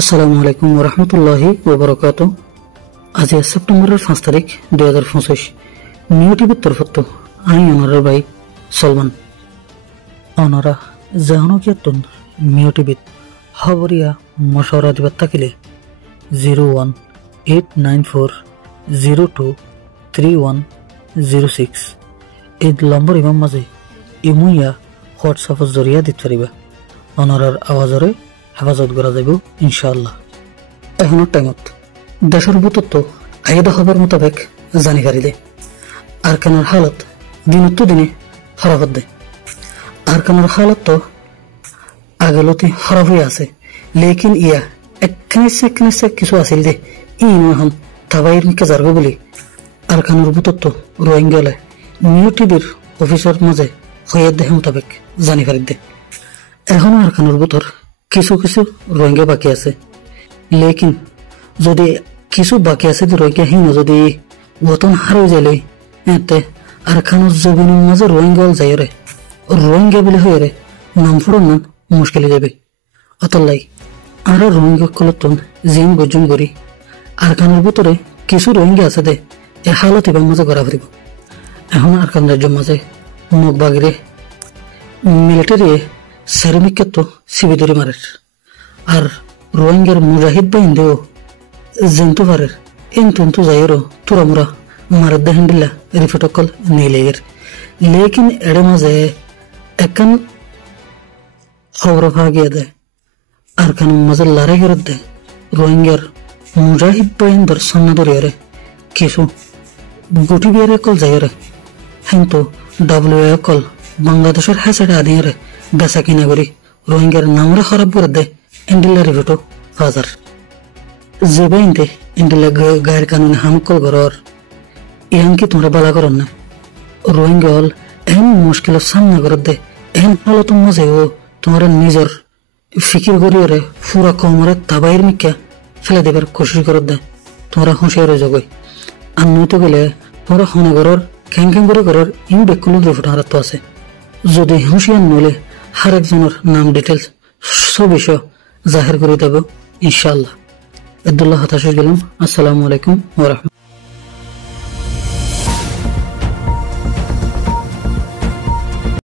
আসসালামু আলাইকুম ওয়া রাহমাতুল্লাহি ওয়া বারাকাতুহু। আজ সেপ্টেম্বরের 5 তারিখ 2025 নিউ টিভির তরফত আই অনারের ভাই সলমান অনারা জাহানকিয়াতুন নিউ টিভিত খবরিয়া মশওয়ারা দিবাত থাকিলে 01894023106 এই নম্বর ইমাম মাঝে ইমুইয়া হোয়াটসঅ্যাপের জরিয়া দিতে পারিবা। অনারার আওয়াজরে হেফাজত করা যাব ইনশাআল্লাহ। এখনের টাইমত দেশের ভূতত্ব আইদা খবর মোতাবেক জানি পারিলে আরকানের হালত দিনত্ব দিনে খারাপ দে। আরকানের হালত তো আগেলতে খারাপ হয়ে আছে, লেকিন ইয়া একখানে কিছু আছিল দে ইন তাবাইর মিকে জারগো বলি আরকানের ভূতত্ব রোহিঙ্গালে নিউ টিভির অফিসের মাঝে হইয়া দেহে মোতাবেক জানি পারি দে। এখনো আরকানের ভূতর কিছু কিছু রোহিঙ্গা বাকি আছে, লেকিন যদি কিছু বাকি আছে রোহিঙ্গাহীন যদি ওতন হারও যাইলে এতে আরকানের জমিনের মাঝে রোহিঙ্গা যাই রে রোহিঙ্গা বলে হয়ে রে নাম ফুরন নাম মুশকিল যাবে। অতলাই আর রোহিঙ্গা কলতন জিম গজুম করি আরকানের ভিতরে কিছু রোহিঙ্গা আছে দে এ হালত এবার মাঝে করা ফিরব। এখন আরকান রাজ্যের মাঝে মুখ বাগিরে মিলিটারি সারিমিককে তো সিবিদরি মারে আর রোহিঙ্গার মুজাহিদ বাহিন দেও জেন্তু পারের এনতন্তু যাইরো তুরা মুরা মারের দেহেন দিলা রিফটকল নিলেগের। লেকিন এড়ে মাঝে একান খবর ভাগ গিয়ে দেয় আর কান মাঝে লড়াই করে দেয় রোহিঙ্গার মুজাহিদ বাহিন ধর সামনে ধরিয়ে কিছু গুটি বিয়ারে কল যাইরে হ্যাঁ তো ডাব্লিউ কল বাংলাদেশের হ্যাঁ আদিয়ে বেচা কিনা করি রোহিঙ্গার নামরে খারাপ করে দেয় এন্ডিলা রিভেটো ফাজার যে বাইনতে এন্ডিলা গায়ের কানুনে হামকল ঘর ইহান কি তোমরা বালা কর না রোহিঙ্গা হল এহেন মুশকিলের সামনা করে দে এহেন হালত মাঝে ও তোমার নিজের ফিকির করিয়ে পুরা কমরে তাবাইর মিকা ফেলে দেবার কোশিশ করে দেয়। তোমরা হুঁশিয়ার হয়ে যাবই আর নইতে গেলে তোমরা হনে ঘরের খ্যাং করে ঘরের ইউ বেকুল রিপোর্ট হারাত আছে। যদি হুঁশিয়ার নলে হার একজনের নাম ডিটেলস সব বিষয় জাহির করে দেব ইনশাআল্লাহ। আব্দুল্লাহ হতাশ গেলাম। আসসালামু আলাইকুম ওয়া রাহমাতুল্লাহ।